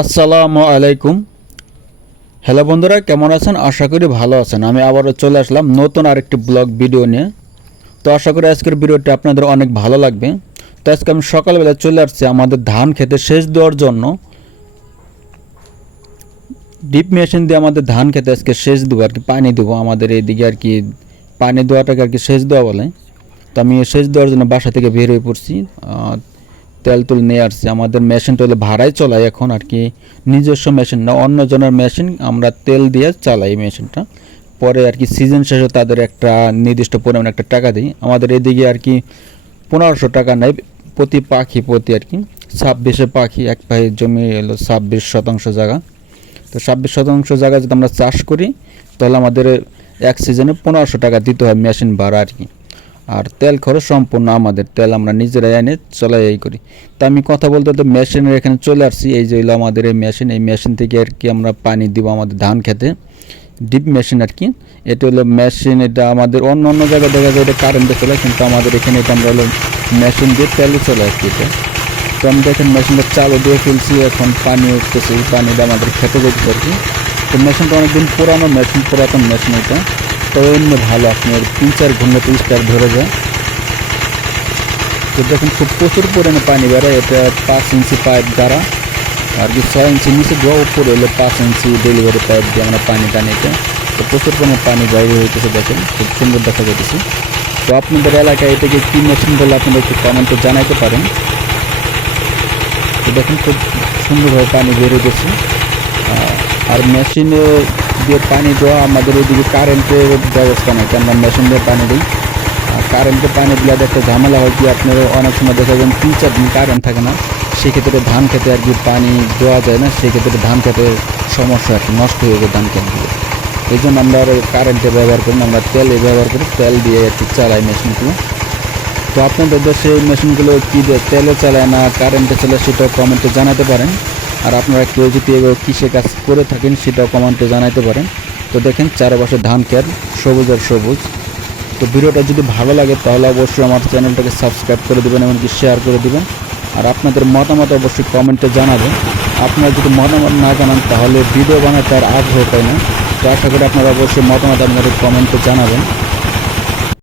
আসসালামু আলাইকুম। হ্যালো বন্ধুরা, কেমন আছেন? আশা করি ভালো আছেন। আমি আবারও চলে আসলাম নতুন আরেকটি ব্লগ ভিডিও নিয়ে। তো আশা করি আজকের ভিডিওটি আপনাদের অনেক ভালো লাগবে। তো আজকে আমি সকালবেলা চলে আসছি আমাদের ধান খেতে সেচ দেওয়ার জন্য। ডিপ মেশিন দিয়ে আমাদের ধান খেতে আজকে সেচ দেবো, আর কি পানি দেবো আমাদের এইদিকে আর কি। পানি দেওয়াটাকে আর কি সেচ দেওয়া বলে। তো আমি সেচ দেওয়ার জন্য বাসা থেকে বের হয়ে পড়ছি। তেল তুল নিয়ে আসছি। আমাদের মেশিন হলো ভাড়ায় চলাই এখন আর কি। নিজস্ব মেশিন না অন্যজনের মেশিন আমরা তেল দিয়ে চালাই মেশিনটা পরে আর কি সিজন শেষে তাদের একটা নির্দিষ্ট পরিমাণ একটা টাকা দিই। আমাদের এদিকে আর কি পনেরোশো টাকা নেয় প্রতি পাখি, প্রতি আর কি ছাব্বিশে পাখি, এক পাখি জমি এলো ছাব্বিশ শতাংশ জায়গা। তো ছাব্বিশ শতাংশ জায়গা যদি আমরা চাষ করি, তাহলে আমাদের এক সিজনে পনেরোশো টাকা দিতে হয় মেশিন ভাড়া আর কি। আর তেল খরচ সম্পূর্ণ আমাদের তেল আমরা নিজেরাই এনে চলাই করি। তা আমি কথা বলতে তো মেশিনের এখানে চলে আসছি। এই যে হলো আমাদের এই মেশিন এই মেশিন থেকে আর কি আমরা পানি দিব আমাদের ধান খেতে। ডিপ মেশিন আর কি। এটা হলো মেশিন, এটা আমাদের অন্য অন্য জায়গায় দেখা যায় এটা কারেন্টে চলে, কিন্তু আমাদের এখানে এটা আমরা হলো মেশিন দিয়ে তেলে চলে আসছি এটা। তো আমি দেখেন মেশিনটা চালু দিয়ে ফেলছি, এখন পানি উঠতেছে পানিটা আমাদের খেতে যেতে আর কি। তো মেশিনটা অনেকদিন পুরানো, মেশিন পুরাতন মেশিন এটা। তো এমনি ভালো আপনার তিন চার ঘণ্টা তিরিশ স্টার ধরে যায়। তো দেখুন, খুব প্রচুর পরিমাণে পানি বেরোয় এটা পাঁচ ইঞ্চি পাইপ দ্বারা। আর কি ছয় ইঞ্চি নিচে দেওয়া উপরে হলো পাঁচ ইঞ্চি ডেলিভারি পাইপ দিয়ে আমরা পানি টানিতে তো প্রচুর পরিমাণে পানি বাইরে হইতেছে দেখেন, খুব সুন্দর দেখা যাইতেছে। তো আপনাদের এলাকায় এটাকে কী মেশিন বলে আপনারা একটু কমেন্টে জানাইতে পারেন। তো দেখুন, খুব সুন্দরভাবে পানি বের হইতেছে। আর মেশিনে দিয়ে পানি দেওয়া, আমাদের ওইদিকে কারেন্টের ব্যবস্থা নেই আমরা মেশিন দিয়ে পানি দিই। আর কারেন্টে পানি দিলে একটা ঝামেলা হয় কি, আপনার অনেক সময় দেখা যাবেন তিন চার দিন কারেন্ট থাকে না, সেক্ষেত্রে ধান খেতে আর কি পানি দেওয়া যায় না, সেক্ষেত্রে ধান খেতে সমস্যা আর কি নষ্ট হয়ে যায় ধান খেতগুলো এই জন্য আমরা আর কারেন্টে ব্যবহার করি না, আমরা তেলে ব্যবহার করি, তেল দিয়ে একটু চালাই মেশিনগুলো তো আপনাদের দেশে মেশিনগুলো কী তেলে চালায় না কারেন্টে চালায় সেটা কমেন্টে জানাতে পারেন। আর আপনারা কেউ যদি এবার কৃষি কাজ করে থাকেন সেটাও কমেন্টে জানাইতে পারেন। তো দেখেন, চারপাশে ধান খেত, সবুজ আর সবুজ। তো ভিডিওটা যদি ভালো লাগে তাহলে অবশ্যই আমার চ্যানেলটাকে সাবস্ক্রাইব করে দেবেন এমনকি শেয়ার করে দেবেন। আর আপনাদের মতামত অবশ্যই কমেন্টে জানাবেন। আপনারা যদি মতামত না জানান তাহলে ভিডিও বানাতে আর আগ্রহ পায় না। তো আশা করি আপনারা অবশ্যই মতামত আপনাদের কমেন্টে জানাবেন।